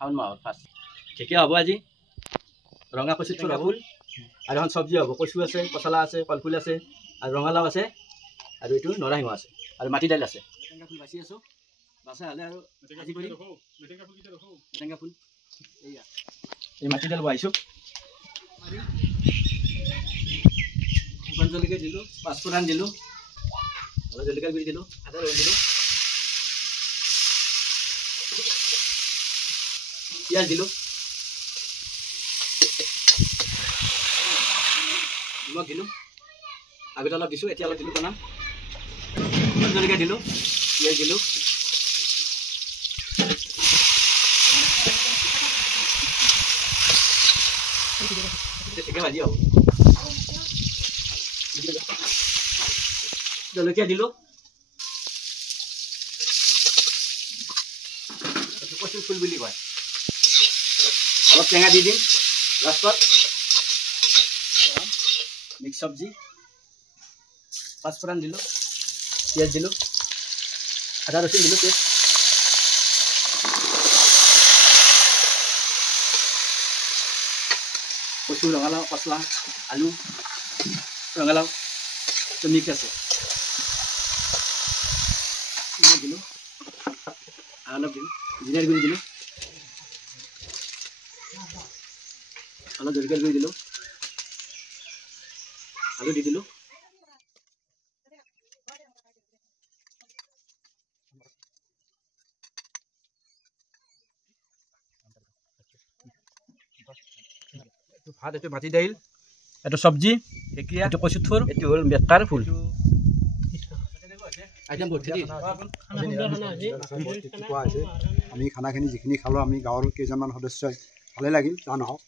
শাওন মাহৰ ফাৰ্ষ্ট ঠিকে হ'ব আজি ৰঙা কচুত থোৰা ফুল আৰু এখন চব্জি হ'ব কচু আছে পচলা আছে কলফুল আছে আৰু ৰঙালাও আছে আৰু এইটো নৰসিংহ আছে আৰু মাটি দাইল আছে মেটেঙা ফুল বাছি আছোঁ বাছা হ'লে আৰু ভাজি কৰি মেটেঙা ফুল এইয়া এই মাটি দাইল বহাইছোঁ শুকান জলকীয়া দিলোঁ পাঁচফোৰণ দিলোঁ আৰু জলকীয়া গুড়ি দিলোঁ আদা ৰহুন দিলোঁ পিঁয়াজ দিলোঁ নিমখ দিলোঁ আগতে অলপ দিছোঁ এতিয়া অলপ দিলোঁ বনাম জলকীয়া দিলোঁ পিঁয়াজ দিলোঁ ঠিকে ভাজি হ'ব জলকীয়া দিলোঁ কচু ফুল বুলি কয় অলপ টেঙা দি দিম লাষ্টত মিক্স চব্জি পাঁচফোৰণ দিলোঁ পিঁয়াজ দিলোঁ আদা ৰচুন দিলোঁ পেষ্ট কচু ৰঙালাও পচলা আলু ৰঙালাও মিক্স আছে দিলোঁ আৰু অলপ দিলোঁ জিৰাৰ গুড়ি দিলোঁ অলপ জলকীয়াৰ গুড়ি দিলোঁ আলু দি দিলোঁ ভাত এইটো মাটি দাইল এইটো চব্জি এইটো কচু থোৰ এইটো হ'ল মেটকাৰ ফুল আমি খানাখিনি যিখিনি খালোঁ আমি গাঁৱৰ কেইজনমান সদস্যই ভালে লাগিল যা নহওক